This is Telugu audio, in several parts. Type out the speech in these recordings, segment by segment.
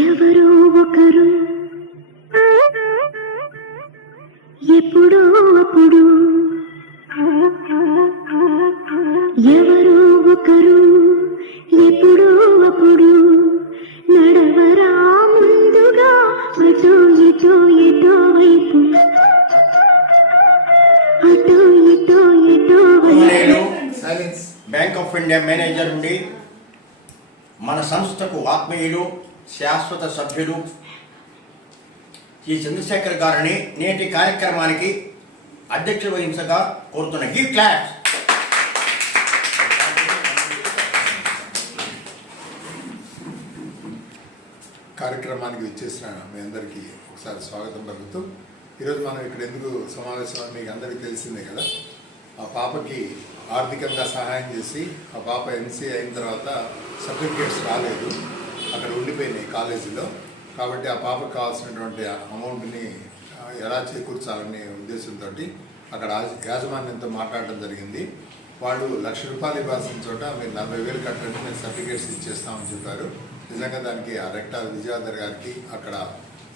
ఎవరో ఒకరు ఎప్పుడో అప్పుడు ఎవరో ఒకరు ఎప్పుడో అప్పుడు నడవరా ముందుగా అటో ఇటో ఎటో వైపు అటో ఇటో ఎటో బ్యాంక్ ఆఫ్ ఇండియా మేనేజర్ నుండి మన సంస్థకు ఆత్మీయులు శాశ్వత సభ్యులు శ్రీ చంద్రశేఖర్ గారిని నేటి కార్యక్రమానికి అధ్యక్షత వహించగా కోరుతున్న గివ్ క్లాస్. కార్యక్రమానికి విచ్చేసిన మీ అందరికీ ఒకసారి స్వాగతం పలుకుతూ, ఈరోజు మనం ఇక్కడ ఎందుకు సమావేశం మీకు అందరికీ తెలిసిందే కదా. ఆ పాపకి ఆర్థికంగా సహాయం చేసి ఆ పాప ఎంసీ అయిన తర్వాత సర్టిఫికేట్స్ రాలేదు, అక్కడ ఉండిపోయినాయి కాలేజీలో. కాబట్టి ఆ పాపకు కావాల్సినటువంటి అమౌంట్ని ఎలా చేకూర్చాలనే ఉద్దేశంతో అక్కడ యాజమాన్యంతో మాట్లాడడం జరిగింది. వాళ్ళు ₹1,00,000 ఇవ్వాల్సిన చోట మీరు 40,000 కట్టండి, మేము సర్టిఫికేట్స్ ఇచ్చేస్తామని చెప్పారు. నిజంగా దానికి ఆ రెక్టర్ విజయాధర్ గారికి, అక్కడ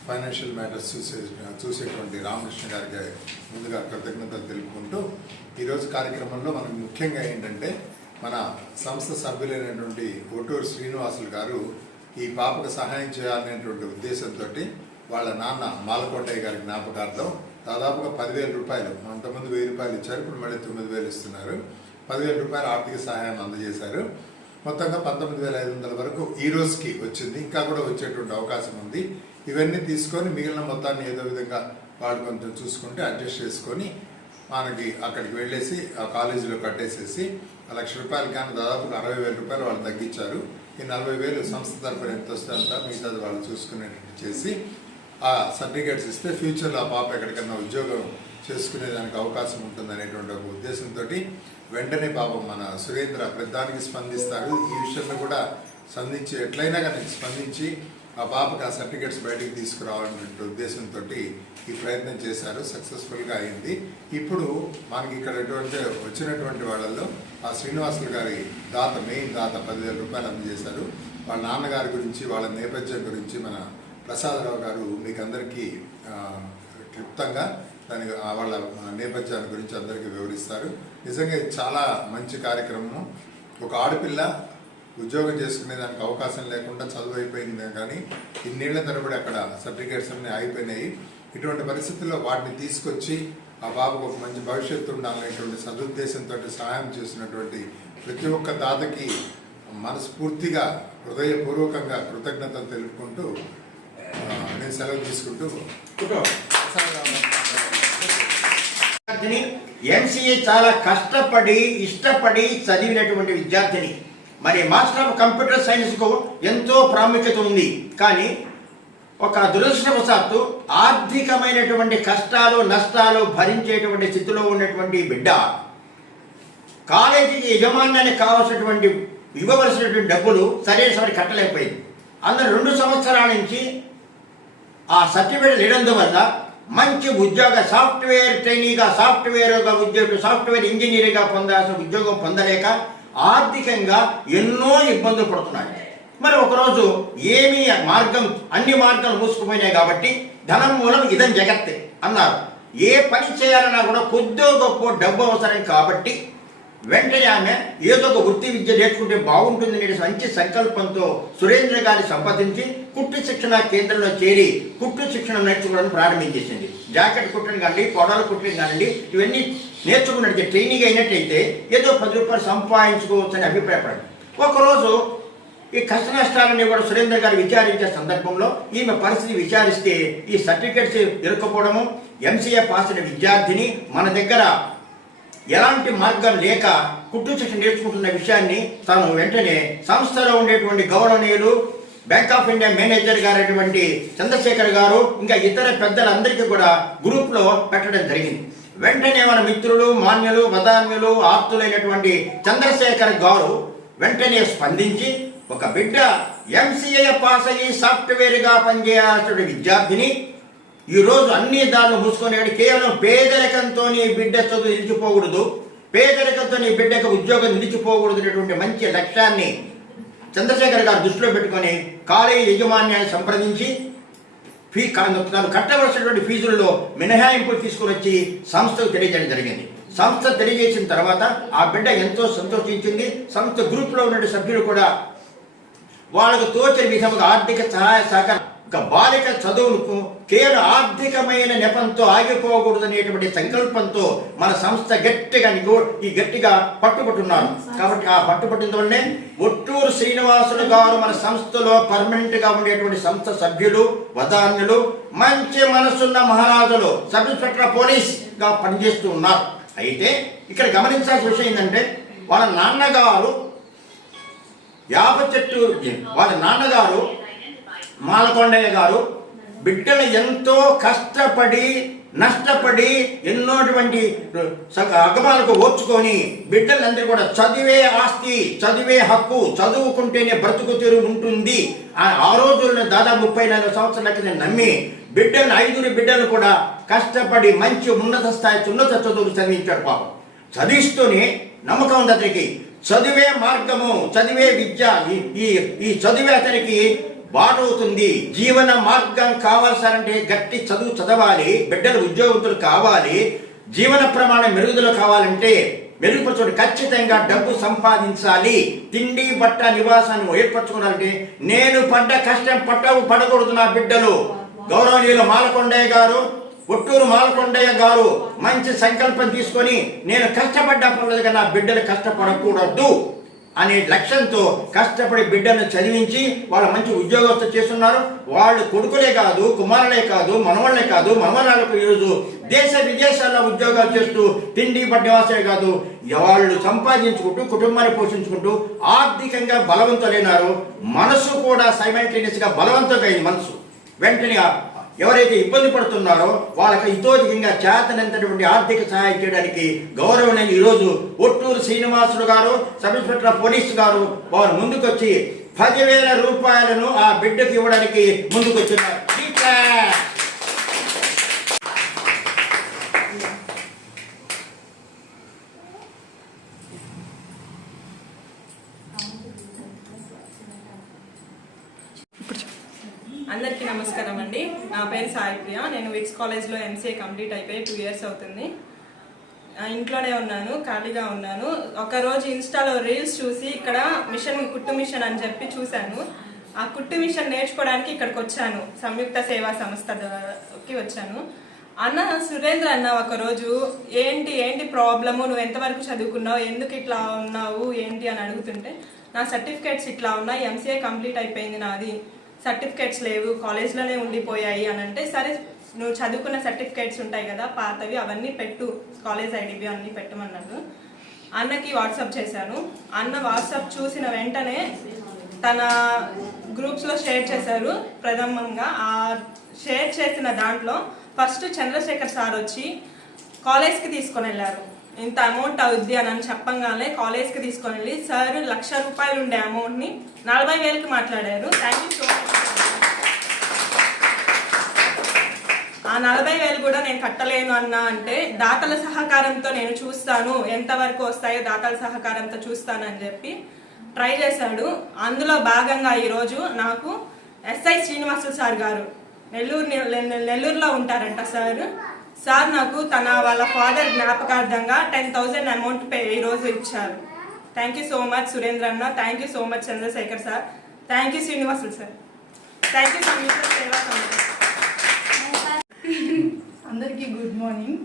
ఫైనాన్షియల్ మ్యాటర్స్ చూసేటువంటి రామకృష్ణ గారికి ముందుగా కృతజ్ఞతలు తెలుపుకుంటూ, ఈరోజు కార్యక్రమంలో మనకు ముఖ్యంగా ఏంటంటే మన సంస్థ సభ్యులైనటువంటి ఒటూరు శ్రీనివాసులు గారు ఈ పాపకు సహాయం చేయాలనేటువంటి ఉద్దేశంతో వాళ్ళ నాన్న మాలకోటయ్య గారి జ్ఞాపకార్థం దాదాపుగా ₹10,000, అంతకుముందు ₹1,000 ఇచ్చారు, ఇప్పుడు మళ్ళీ ₹9,000 ఇస్తున్నారు. ₹10,000 ఆర్థిక సహాయాన్ని అందజేశారు. మొత్తంగా 19,500 వరకు ఈ రోజుకి వచ్చింది, ఇంకా కూడా వచ్చేటువంటి అవకాశం ఉంది. ఇవన్నీ తీసుకొని మిగిలిన మొత్తాన్ని ఏదో విధంగా వాళ్ళు కొంచెం చూసుకుంటే అడ్జస్ట్ చేసుకొని మనకి అక్కడికి వెళ్ళేసి ఆ కాలేజీలో కట్టేసేసి ₹1,00,000 కానీ దాదాపు ₹60,000 వాళ్ళు తగ్గించారు. ఈ 40,000 సంస్థ తరఫున ఎంత వస్తే అంతా మిగతాది వాళ్ళు చూసుకునేటట్టు చేసి ఆ సర్టిఫికేట్స్ ఇస్తే ఫ్యూచర్లో ఆ పాప ఎక్కడికన్నా ఉద్యోగం చేసుకునేదానికి అవకాశం ఉంటుంది అనేటువంటి ఒక ఉద్దేశంతో వెంటనే పాపం మన సురేంద్ర ప్రతిదానికి స్పందిస్తారు. ఈ విషయంలో కూడా స్పందించి ఎట్లయినా కానీ స్పందించి ఆ పాపకి ఆ సర్టిఫికేట్స్ బయటికి తీసుకురావాలనే ఉద్దేశంతో ఈ ప్రయత్నం చేశారు. సక్సెస్ఫుల్గా అయింది. ఇప్పుడు మనకి ఇక్కడ వచ్చినటువంటి వాళ్ళల్లో ఆ శ్రీనివాసులు గారి మెయిన్ దాత ₹10,000 అందజేశారు. వాళ్ళ నాన్నగారి గురించి, వాళ్ళ నేపథ్యం గురించి మన ప్రసాదరావు గారు మీకు అందరికీ క్లుప్తంగా దానికి వాళ్ళ నేపథ్యాన్ని గురించి అందరికీ వివరిస్తారు. నిజంగా ఇది చాలా మంచి కార్యక్రమం. ఒక ఆడపిల్ల ఉద్యోగం చేసుకునే దానికి అవకాశం లేకుండా చదువు అయిపోయింది, కానీ ఇన్నేళ్ల తరబడి అక్కడ సర్టిఫికేట్స్ అన్నీ ఆగిపోయినాయి. ఇటువంటి పరిస్థితుల్లో వాటిని తీసుకొచ్చి ఆ బాబుకు ఒక మంచి భవిష్యత్తు ఉండాలనేటువంటి సదుద్దేశంతో సహాయం చేసినటువంటి ప్రతి ఒక్క దాతకి మనస్ఫూర్తిగా హృదయపూర్వకంగా కృతజ్ఞతలు తెలుపుకుంటూ నేను సెలవు తీసుకుంటూ ఎంసీఏ చాలా కష్టపడి ఇష్టపడి చదివినటువంటి విద్యార్థిని. మరి మాస్టర్ ఆఫ్ కంప్యూటర్ సైన్స్కు ఎంతో ప్రాముఖ్యత ఉంది, కానీ ఒక దురదృష్టవశాత్తు ఆర్థికమైనటువంటి కష్టాలు నష్టాలు భరించేటువంటి స్థితిలో ఉన్నటువంటి బిడ్డ కాలేజీకి యజమాన్యానికి కావాల్సినటువంటి ఇవ్వవలసినటువంటి డబ్బులు సరైన సమయం కట్టలేకపోయింది. అందులో 2 సంవత్సరాల నుంచి ఆ సర్టిఫికేట్ లేనందువల్ల మంచి ఉద్యోగ సాఫ్ట్వేర్ ట్రైనీగా సాఫ్ట్వేర్ ఇంజనీర్గా పొందాల్సిన ఉద్యోగం పొందలేక ఆర్థికంగా ఎన్నో ఇబ్బందులు పడుతున్నాడు. మరి ఒకరోజు అన్ని మార్గాలు మూసుకుపోయినాయి కాబట్టి ధనం మూలం ఇదం జగత్ అన్నారు. ఏ పని చేయాలన్నా కూడా కొద్దో గొప్ప డబ్బు అవసరం కాబట్టి వెంటనే ఆమె ఏదో ఒక వృత్తి విద్య నేర్చుకుంటే బాగుంటుందనే మంచి సంకల్పంతో సురేంద్ర గారిని సంప్రదించి కుట్టు శిక్షణ కేంద్రంలో చేరి కుట్టు శిక్షణ నేర్చుకోవడం ప్రారంభించేసింది. జాకెట్ కుట్టడం కానీ, పొడవలు కుట్టడం కానివ్వండి, ఇవన్నీ నేర్చుకున్నట్టు ట్రైనింగ్ అయినట్టయితే ఏదో ₹10 సంపాదించుకోవచ్చు అని అభిప్రాయపడింది. ఒకరోజు ఈ కష్ట నష్టాలని కూడా సురేంద్ర గారు విచారించే సందర్భంలో ఈమె పరిస్థితి విచారిస్తే ఈ సర్టిఫికేట్స్ ఇరుక్కపోవడము, ఎంసీఏ పాస్ అయిన విద్యార్థిని మన దగ్గర ఎలాంటి మార్గం లేక కుట్టు శిక్షణ నేర్చుకుంటున్న విషయాన్ని తాను వెంటనే సంస్థలో ఉండేటువంటి గౌరవనీయులు బ్యాంక్ ఆఫ్ ఇండియా మేనేజర్ గారైనటువంటి చంద్రశేఖర్ గారు ఇంకా ఇతర పెద్దలందరికీ కూడా గ్రూప్లో పెట్టడం జరిగింది. వెంటనే మన మిత్రులు, మాన్యులు, వదాన్యులు, ఆప్తులైనటువంటి చంద్రశేఖర్ గారు వెంటనే స్పందించి ఒక బిడ్డ ఎంసీఏ పాస్ అయ్యి సాఫ్ట్వేర్గా పనిచేయాల్సిన విద్యార్థిని ఈరోజు అన్ని దారులు మూసుకొని కేవలం పేదరికంతో నీ బిడ్డ చదువు నిలిచిపోకూడదు, పేదరికంతో నీ బిడ్డకు ఉద్యోగం నిలిచిపోకూడదు అనేటువంటి మంచి లక్ష్యాన్ని చంద్రశేఖర్ గారు దృష్టిలో పెట్టుకొని కాలేజీ యజమాన్యాన్ని సంప్రదించి తను కట్టవలసినటువంటి ఫీజులలో మినహాయింపులు తీసుకుని వచ్చి సంస్థకు తెలియజేయడం జరిగింది. సంస్థ తెలియజేసిన తర్వాత ఆ బిడ్డ ఎంతో సంతోషించింది. సంస్థ గ్రూప్లో ఉన్న సభ్యులు కూడా వాళ్ళకు తోచిన విధముగా ఆర్థిక సహాయ సహకారం, ఒక బాలిక చదువులకు కేవలం ఆర్థికమైన నెపంతో ఆగిపోకూడదనేటువంటి సంకల్పంతో మన సంస్థ గట్టిగా పట్టుబట్టున్నారు. కాబట్టి ఆ పట్టుబట్టిన వల్లనే ఒట్టూరు శ్రీనివాసులు గారు మన సంస్థలో పర్మనెంట్ గా ఉండేటువంటి సంస్థ సభ్యులు, వదాన్యులు, మంచి మనసున్న మహారాజులు, సబ్ ఇన్స్పెక్టర్ పోలీస్ గా పనిచేస్తూ ఉన్నారు. అయితే ఇక్కడ గమనించాల్సిన విషయం ఏంటంటే వాళ్ళ నాన్నగారు వాళ్ళ నాన్నగారు మాలకొండయ్య గారు బిడ్డలు ఎంతో కష్టపడి నష్టపడి ఎన్నోటువంటి అగమాలకు ఓర్చుకొని బిడ్డలందరూ కూడా చదివే ఆస్తి, చదివే హక్కు, చదువుకుంటేనే బ్రతుకు తెరువు ఉంటుంది ఆ రోజుల్లో దాదాపు 34 సంవత్సరాల కింద నమ్మి బిడ్డలు 5 బిడ్డలు కూడా కష్టపడి మంచి ఉన్నత చదువులు చదివించాడు. పాపం చదివిస్తూనే నమ్మకం ఉంది అతనికి, చదివే మార్గము, చదివే విద్య, ఈ చదివే అతనికి బాటవుతుంది. జీవన మార్గం కావాల్సారంటే గట్టి చదువు చదవాలి, బిడ్డలు ఉద్యోగస్తులు కావాలి, జీవన ప్రమాణం మెరుగుదల కావాలంటే మెరుగుపరచు ఖచ్చితంగా డబ్బు సంపాదించాలి, తిండి బట్ట నివాసాన్ని ఏర్పరచుకోవాలంటే నేను పడ్డ కష్టం పడకూడదు నా బిడ్డలు. గౌరవనీయులు మాలకొండయ్య గారు, ఒట్టూరు మాలకొండయ్య గారు మంచి సంకల్పం తీసుకొని నేను కష్టపడ్డా పర్లేదు నా బిడ్డలు కష్టపడకూడదు అనే లక్ష్యంతో కష్టపడి బిడ్డను చదివించి వాళ్ళ మంచి ఉద్యోగస్తులు చేస్తున్నారు. వాళ్ళు కొడుకులే కాదు, కుమారులే కాదు, మనవాళ్లే కాదు, మనవరాలకు ఈరోజు దేశ విదేశాల్లో ఉద్యోగాలు చేస్తూ తిండి నివాసమే కాదు వాళ్ళు సంపాదించుకుంటూ కుటుంబాన్ని పోషించుకుంటూ ఆర్థికంగా బలవంతులైనారు. మనసు కూడా సైమల్టేనియస్ గా బలవంతంగా అయింది. మనసు వెంటనే ఎవరైతే ఇబ్బంది పడుతున్నారో వాళ్ళకి ఇతోధికంగా చేతనంతటువంటి ఆర్థిక సహాయం చేయడానికి గౌరవనీయులు ఈరోజు ఒట్టూరు శ్రీనివాసులు గారు, సబ్ ఇన్స్పెక్టర్ పోలీసు గారు వారు ముందుకొచ్చి 10,000 రూపాయలను ఆ బిడ్డకు ఇవ్వడానికి ముందుకొచ్చున్నారు. అందరికీ నమస్కారం అండి. నా పేరు సాయి ప్రియ. నేను విట్స్ కాలేజ్లో ఎంసీఏ కంప్లీట్ అయిపోయి 2 years అవుతుంది. ఇంట్లోనే ఉన్నాను, ఖాళీగా ఉన్నాను. ఒకరోజు ఇన్స్టాలో రీల్స్ చూసి ఇక్కడ కుట్టు మిషన్ అని చెప్పి చూశాను. ఆ కుట్టు మిషన్ నేర్చుకోవడానికి ఇక్కడికి వచ్చాను, సంయుక్త సేవా సంస్థకి వచ్చాను. అన్న సురేంద్ర అన్న ఒకరోజు ఏంటి ప్రాబ్లము, నువ్వు ఎంతవరకు చదువుకున్నావు, ఎందుకు ఇట్లా ఉన్నావు ఏంటి అని అడుగుతుంటే నా సర్టిఫికేట్స్ ఇట్లా ఉన్నాయి, ఎంసీఏ కంప్లీట్ అయిపోయింది నాది, సర్టిఫికేట్స్ లేవు, కాలేజ్లోనే ఉండిపోయాయి అని అంటే, సరే నువ్వు చదువుకున్న సర్టిఫికేట్స్ ఉంటాయి కదా పాతవి అవన్నీ పెట్టు, కాలేజ్ ఐడిబి అన్నీ పెట్టమన్నాడు. అన్నకి వాట్సాప్ చేశాను. అన్న వాట్సాప్ చూసిన వెంటనే తన గ్రూప్స్లో షేర్ చేశారు. ప్రథమంగా ఆ షేర్ చేసిన దాంట్లో ఫస్ట్ చంద్రశేఖర్ సార్ వచ్చి కాలేజ్కి తీసుకొని వెళ్ళారు. ఇంత అమౌంట్ అవుద్ది అని చెప్పంగానే కాలేజ్కి తీసుకొని వెళ్ళి సార్ 1,00,000 రూపాయలు ఉండే అమౌంట్ని 40,000కి మాట్లాడారు. Thank you so much. ఆ 40,000 కూడా నేను కట్టలేను అన్నా అంటే దాతల సహకారంతో నేను చూస్తాను, ఎంతవరకు వస్తాయో దాతల సహకారంతో చూస్తాను అని చెప్పి ట్రై చేశాడు. అందులో భాగంగా ఈరోజు నాకు ఎస్ఐ శ్రీనివాసులు సార్ గారు నెల్లూరులో ఉంటారంట సార్ నాకు వాళ్ళ ఫాదర్ జ్ఞాపకార్థంగా 10,000 అమౌంట్ ఈరోజు ఇచ్చారు. Thank you so much Surendra అన్న, thank you so much Chandrashekar sir, thank you Srinivasulu sir, thank you Samyukta Seva Sanstha. అందరికీ గుడ్ మార్నింగ్.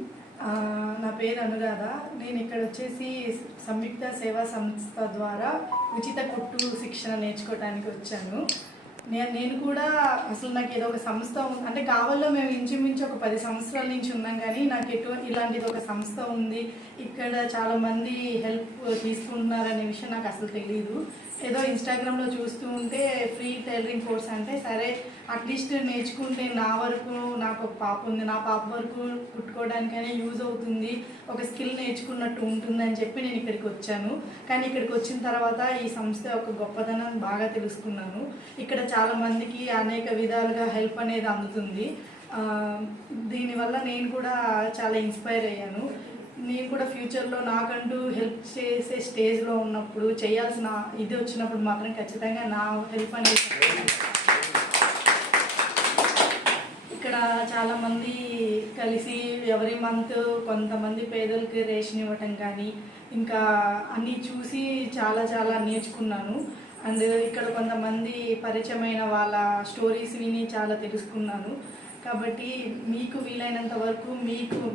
నా పేరు అనురాధ. నేను ఇక్కడ వచ్చేసి సంయుక్త సేవా సంస్థ ద్వారా ఉచిత కుట్టు శిక్షణ నేర్చుకోవడానికి వచ్చాను. నేను కూడా అసలు నాకు ఏదో ఒక సంస్థ అంటే కావాలో మేము ఇంచుమించు ఒక 10 సంవత్సరాల నుంచి ఉన్నాం, కానీ నాకు ఇలాంటిది ఒక సంస్థ ఉంది, ఇక్కడ చాలామంది హెల్ప్ తీసుకుంటున్నారనే విషయం నాకు అసలు తెలియదు. ఏదో ఇన్స్టాగ్రామ్లో చూస్తూ ఉంటే ఫ్రీ టైలరింగ్ కోర్స్ అంటే సరే అట్లీస్ట్ నేర్చుకుంటే నా వరకు నాకు ఒక పాప ఉంది, నా పాప వరకు కుట్టుకోవడానికైనా యూజ్ అవుతుంది, ఒక స్కిల్ నేర్చుకున్నట్టు ఉంటుందని చెప్పి నేను ఇక్కడికి వచ్చాను. కానీ ఇక్కడికి వచ్చిన తర్వాత ఈ సంస్థ యొక్క గొప్పదనం బాగా తెలుసుకున్నాను. ఇక్కడ చాలామందికి అనేక విధాలుగా హెల్ప్ అనేది అందుతుంది. దీనివల్ల నేను కూడా చాలా ఇన్స్పైర్ అయ్యాను. నేను కూడా ఫ్యూచర్లో నాకంటూ హెల్ప్ చేసే స్టేజ్లో ఉన్నప్పుడు చేయాల్సిన ఇది వచ్చినప్పుడు మాత్రం ఖచ్చితంగా నా హెల్ప్ అనేది ఇక్కడ చాలామంది కలిసి ఎవరీ మంత్ కొంతమంది పేదలకి రేషన్ ఇవ్వటం కానీ ఇంకా అన్నీ చూసి చాలా చాలా నేర్చుకున్నాను. అండ్ ఇక్కడ కొంతమంది పరిచయమైన వాళ్ళ స్టోరీస్ విని చాలా తెలుసుకున్నాను. కాబట్టి మీకు వీలైనంత వరకు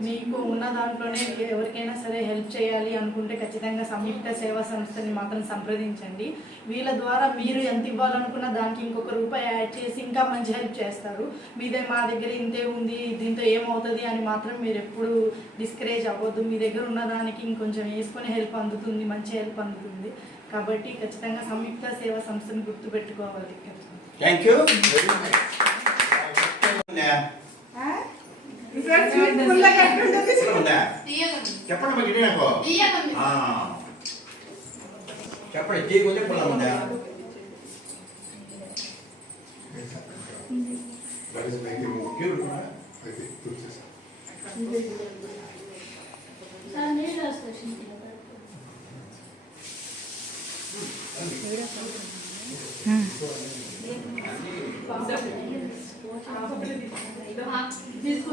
మీకు ఉన్న దాంట్లోనే ఎవరికైనా సరే హెల్ప్ చేయాలి అనుకుంటే ఖచ్చితంగా సంయుక్త సేవా సంస్థని మాత్రం సంప్రదించండి. వీళ్ళ ద్వారా మీరు ఎంత ఇవ్వాలనుకున్నా దానికి ఇంకొక రూపాయి యాడ్ చేసి ఇంకా మంచి హెల్ప్ చేస్తారు. మా దగ్గర ఇంతే ఉంది, దీంతో ఏమవుతుంది అని మాత్రం మీరు ఎప్పుడు డిస్కరేజ్ అవ్వద్దు. మీ దగ్గర ఉన్న దానికి ఇంకొంచెం వేసుకొని హెల్ప్ అందుతుంది, మంచి హెల్ప్ అందుతుంది. కాబట్టి ఖచ్చితంగా సంయుక్త సేవా సంస్థను గుర్తుపెట్టుకోవాలి. Thank you. చెప్పండి మరి ఇది నాకు చెప్పండి తీయకుంటే పుల్ల ఉందా? తీసుకో